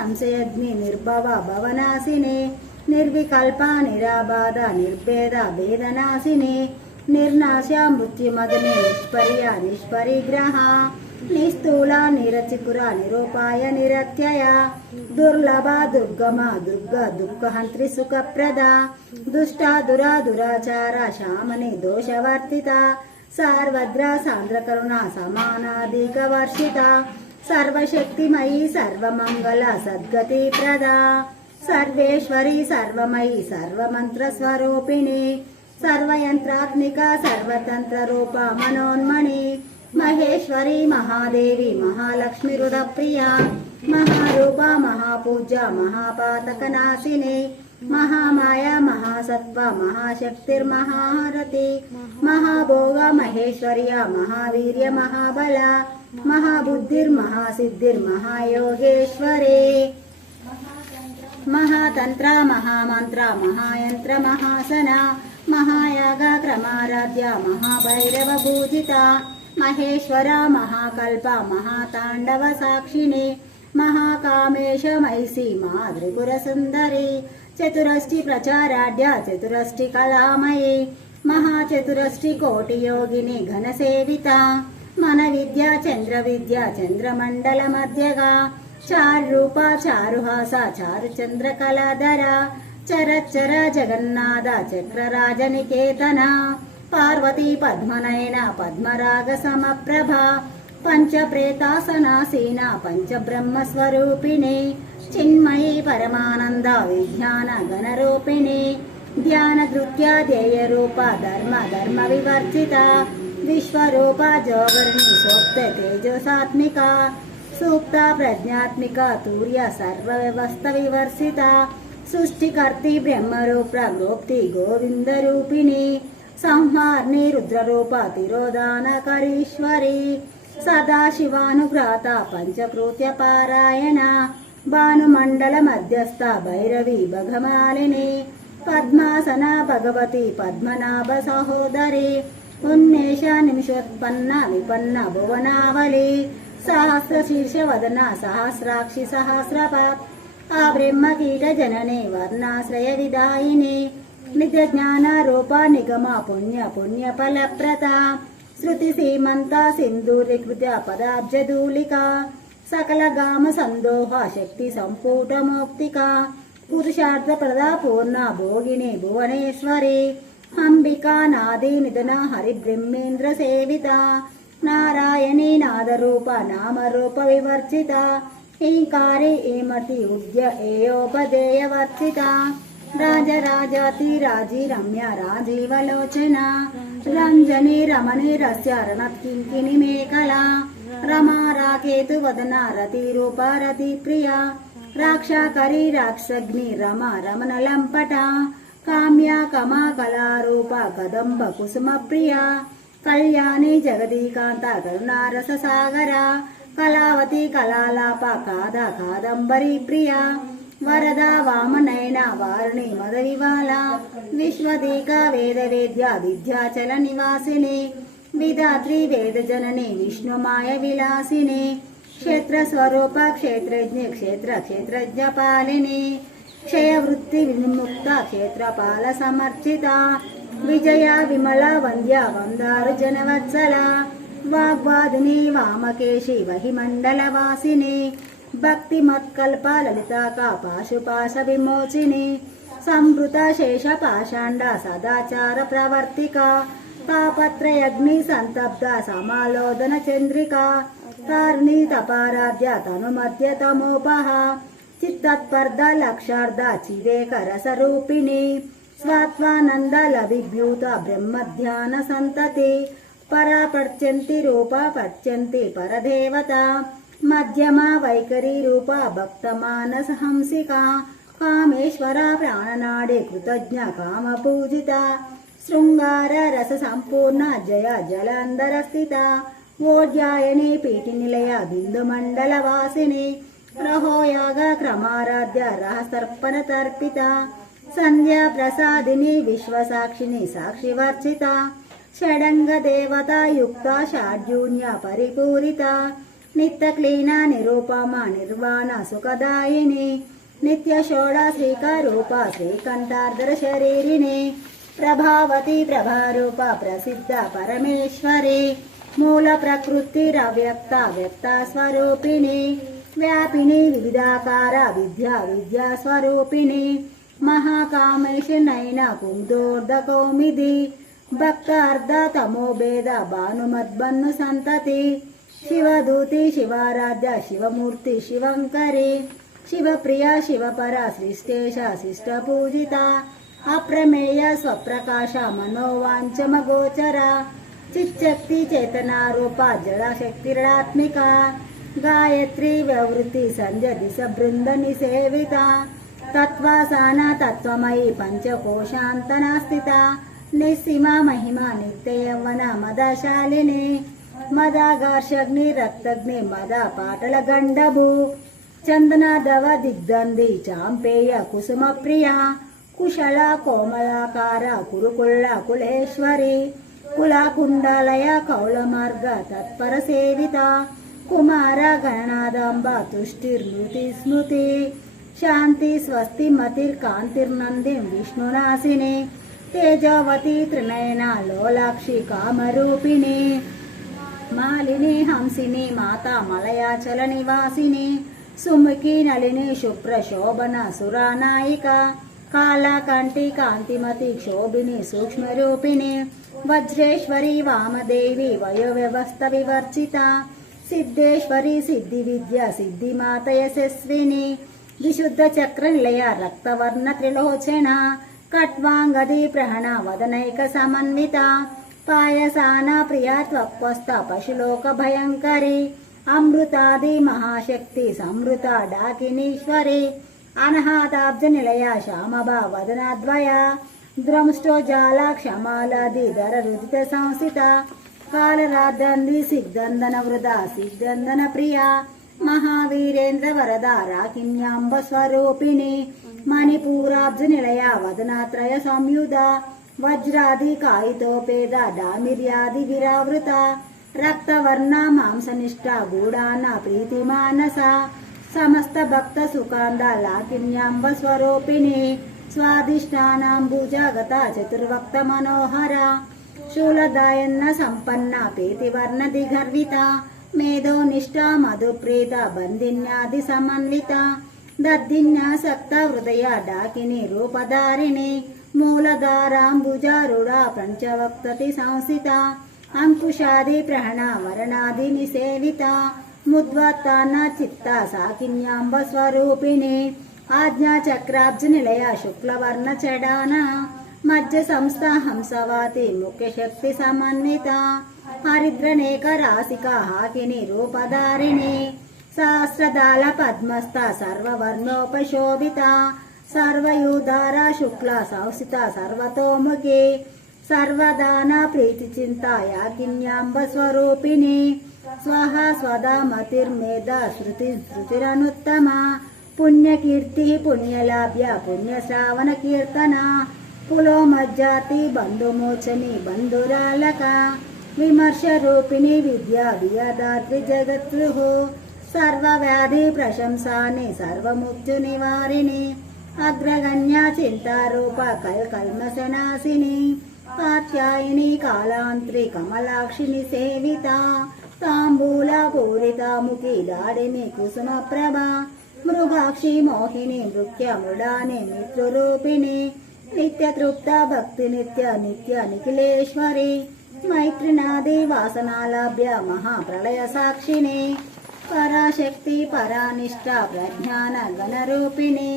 సంశయగ్ని నిర్భవ భవనాశిని నిర్వికల్ప నిరాబాధ నిర్భేద భేదనాశిని నిర్నాశ మృత్యుమదని నిష్పర్య నిష్పరిగ్రహ నిస్థూల నిరచిపుర నిరూపాయ నిరత్యయ దుర్లభ దుర్గమ దుర్గ దుఃఖహంత్రి సుఖప్రద దుష్ట దురా దురాచార శామని దోషవర్తిత సార్వద్ర సాంద్రకరుణ సమానాధిక వర్షిత సర్వశక్తిమయీ సర్వమంగళ సద్గతి ప్రదా సర్వేశ్వరి సర్వమయి సర్వమంత్రస్వరూపిణి సర్వయంత్రాత్మిక సర్వతంత్ర రూప మనోన్మణి మహేశ్వరి మహాదేవి మహాలక్ష్మి రుద్రప్రియ మహారూప మహాపూజ మహాపాతక నాశిని మహామాయ మహాసత్వ మహాశక్తిర్మహారతి మహాభోగ మహేశ్వర్య మహావీర్య మహాబల మహాబుద్ధిర్మహాసిద్ధిర్మహాయోగేశ్వరే. మహాతంత్ర మహామంత్ర మహాయంత్ర మహాసన మహాయాగ క్రమారాధ్య మహాభైరవ పూజిత మహేశ్వర మహాకల్ప మహాతాండవ సాక్షిణి మహాకామేశ మైసి మాతృపుర సుందరి చతురష్టి ప్రచారాఢ్య చతురష్టి కళామయీ మహాచతురష్టి కోటి యోగిని ఘనసేవిత మన విద్య చంద్ర విద్య చంద్రమండల మధ్యగా చారూప చారుహాస చారు చంద్ర కళాధర చరచర జగన్నాథ చక్రరాజనికేతన పార్వతీ పద్మనయన పద్మరాగ సమప్రభ పంచప్రేతాసనాసీన పంచబ్రహ్మ స్వరూపిణి చిన్మయి పరమానంద విజ్ఞాన గణరూపిణి ధ్యాన ధృత్య ధ్యేయ రూప ధర్మ ధర్మ వివర్జిత విశ్వరూప జోగర్ణి సోక్త తేజసాత్మిక సూక్త ప్రజ్ఞాత్మిక తూర్య సర్వ వ్యవస్థ వివర్షిత సృష్టికర్తి బ్రహ్మరూప గోప్తి గోవింద రూపిణి సంహార్ని రుద్రరూప తిరోధానకరీశ్వరి సదాశివానుగ్రాత పంచకృత్య పారాయణ భానుమండల మధ్యస్థ భైరవి భగమాలిని పద్మాసన భగవతి పద్మనాభ సహోదరి ఉన్మేష నిమిషోత్పన్న విపన్న భువనావళి సహస్ర శీర్ష వదన సహస్రాక్షి సహస్రపాత్ ఆ బ్రహ్మకీట జనని వర్ణాశ్రయ విదాయిని నిత్య జ్ఞాన రూప నిగమ పుణ్య పుణ్య ఫలప్రత శృతి సీమంత సింధూరికృత పదాబ్జదూలిక సకల గామ సందోహ శక్తి సంపూట మౌక్తిక పురుషార్థ ప్రదా పూర్ణ భోగిని భువనేశ్వరి అంబికా నాది నిధన హరిబ్రహ్మేంద్ర సేవిత నారాయణి నాదరూప నామరూప వివర్జిత ఈకారి ఈమతి ఉద్య ఏయోపదేయవర్జిత రాజరాజాతి రాజీ రమ్య రాజీవలోచన రంజని రమణి రస్య రణత్కింకిని మేకలా రమా రాకేతు వదన రతి రూప రతి ప్రియ. రాక్షాకరి రాక్షగ్ని రమ రమణ లంపట. కామ్య కమా కళారూప కదంబ కుసుమ ప్రియ. కళ్యాణి జగదీకాంత కరుణారస సాగర కళావతి కళాలాప కాద కాదంబరి ప్రియ. వరద వామనైన వారుణి మదవివాల. విశ్వదీక వేద వేద్య విద్యాచల నివాసిని. విధాత్రి వేద జనని విష్ణుమాయ విలాసిని క్షేత్ర స్వరూప క్షేత్రజ్ఞ క్షేత్ర క్షేత్రజ్ఞ పాలిని క్షయ వృత్తి విముక్త క్షేత్రపాల సమర్చిత విజయ విమల వంద్య వందారు జనవత్సల వాగ్వాదిని వామకేశి వహిమండల వాసిని భక్తి మత్కల్ప లలితాక పాశుపాశ విమోచిని సంభృత శేష పాషాండ సదాచార ప్రవర్తిక తాపత్రయగ్ని సంతబ్ద సమాలోదన చంద్రిక. తార్ణి తపారాధ్య తను మధ్య తమోపహ. చిత్తత్పర్ధ లక్షార్థ చివేక రసరూపిణి స్వాత్వానంద లవిభ్యూత బ్రహ్మధ్యాన సంతతి. పరా పర్చంతి రూప పర్చంతి పరదేవత. మధ్యమా వైఖరి రూప భక్త మానస శృంగార రస సంపూర్ణ జయ జలాంధర స్థిత. ఓడ్యాయని పీటి నిలయ బిందు మండల వాసిని. రహోయాగ క్రమారాధ్య రహసర్పణ తర్పిత. సంధ్యా ప్రసాదిని విశ్వసాక్షిని సాక్షివర్చిత షడంగ దేవత యుక్త షాడ్యూన్య పరిపూరిత. నిత్య క్లీన నిరూపమ నిర్వాణ సుఖదాయిని. నిత్య షోడ శ్రీకరూప శ్రీకంఠార్ధర శరీరిని. ప్రభావతి ప్రభారూప ప్రసిద్ధ పరమేశ్వరి. మూల ప్రకృతిరవ్యక్త వ్యక్త స్వరూపిణి. వ్యాపిని వివిధాకార విద్యా విద్యా స్వరూపిణి. మహాకామేశనైన కుందోర్ధకౌమిది భక్తార్ధ తమోభేద భానుమద్బన్ను సంతతి. శివదూతి శివారాధ్య శివమూర్తి శివంకరి. శివప్రియ శివపర శ్రీష్టేష శిష్ట పూజిత అప్రమేయ స్వప్రకాశ మనోవాంచమగోచర చిచ్చక్తి చేతనారూప జడశక్తిరాత్మిక గాయత్రి వ్యవృత్తి సంధ్య దిశ బృంద నిసేవిత. తత్వాసాన తత్వమయి పంచకోశాంతన స్థిత నిస్సీమ మహిమ నిత్య మదశాలిని. మదాగార్షగ్ని రక్తగ్ని మద పాటల గండభూ చందనాదవ దిగ్దంది చాంపేయ కుసుమ ప్రియా. కుశల కోమలాకార కురుకుళ్ళ కులేశ్వరి కులాకుండాలయ కౌల మార్గ తత్పర సేవిత కుమార గణనాదాంబ తుష్టిర్మృతి స్మృతి శాంతి స్వస్తి మతిర్ కాంతిర్నంది విష్ణునాశిని తేజవతి త్రినయన లోలాక్షి కామరూపిణి మాలిని హంసిని మాత మలయాచల నివాసిని సుముఖి నళిని శుభ్ర శోభన సురానాయిక కాళకంఠి కాంతిమతి క్షోభిని సూక్ష్మరూపిణి వజ్రేశ్వరి వామదేవి వయోవ్యవస్థ వివర్చిత సిద్ధేశ్వరి సిద్ధి విద్య సిద్ధిమాత యశస్విని విశుద్ధ చక్ర నిలయ రక్తవర్ణ త్రిలోచన కట్వాంగది ప్రహణ వదనైక సమన్విత పాయసాన ప్రియా త్వక్వస్త పశులోక భయంకరి అమృతాది మహాశక్తి సమృత డాకినీశ్వరి అనహాతాబ్జ నిలయ శ్యామభా వదనాద్వయ ద్రంష్టోజాల క్షమాలాది ధర రుదిత సంస్థిత కాలరాద్దంది సిద్ధందన వృధా సిగ్ధందన ప్రియ మహావీరేంద్ర వరద రాకిన్యాంబ స్వరూపిణి మణిపూరాబ్జ నిలయ వదనాత్రయ సంయుధ వజ్రాది కాయితోపేద డామిర్యాది విరావృత రక్తవర్ణ మాంసనిష్ట గూడాన ప్రీతిమానస సమస్త భక్త సుఖాంద లాకిన్యాంబ స్వరూపిణి స్వాదిష్టానాంబుజాగత చతుర్వక్త మనోహర శూలదాయన్న సంపన్న పేతివర్ణ దిగర్విత మేధో నిష్ఠ మధుప్రీత బంధిన్యాది సమన్విత దద్దిన్యాసక్త హృదయ డాకిని రూపధారిణి మూలధారాంబుజారుడ పంచవక్తతి సంస్థిత సాకిన్యాంబ స్వరూపిణి ఆజ్ఞాచక్రాబ్జ నిలయ శుక్లవర్ణ చడాన మధ్య సంస్థ హంసవాతి ముఖ్య శక్తి సమన్విత హరిద్రనేక రాసిక హాకిని రూపధారిణి సహస్రదాల పద్మస్థ సర్వవర్ణోపశోభిత సర్వయూధార శుక్ల సంస్థిత సర్వతోముఖి సర్వదాన ప్రీతి చింత యాకిన్యాంబ స్వరూపిణి స్వహ స్వదా మతిర్మేధ శృతి శృతిరనుత్తమ. పుణ్యకీర్తి పుణ్యలాభ్య పుణ్యశ్రావణ కీర్తన కులో మజ్జాతి బంధుమోచని బంధురాలక. విమర్శ రూపిణి విద్యా వియదాద్రి జగత్సు సర్వవ్యాధి ప్రశంసాని సర్వముక్తు నివారిణి. అగ్రగణ్య చింతారూప కల్ కల్మశనాశిని కాత్యాయిని కాలాంత్రి కమలాక్షిని సేవిత. తాంబూల పూరితాముఖి దాడిని కుసుమ ప్రభ మృగాక్షి మోహిని నృత్య మృడాని మిత్రురూపిణి నిత్య తృప్త భక్తి నిత్య నిత్య నిఖిలేశ్వరి మైత్రినాది వాసనాలభ్య మహాప్రళయ సాక్షిని పరాశక్తి పరానిష్ట ప్రజ్ఞాన గణరూపిణి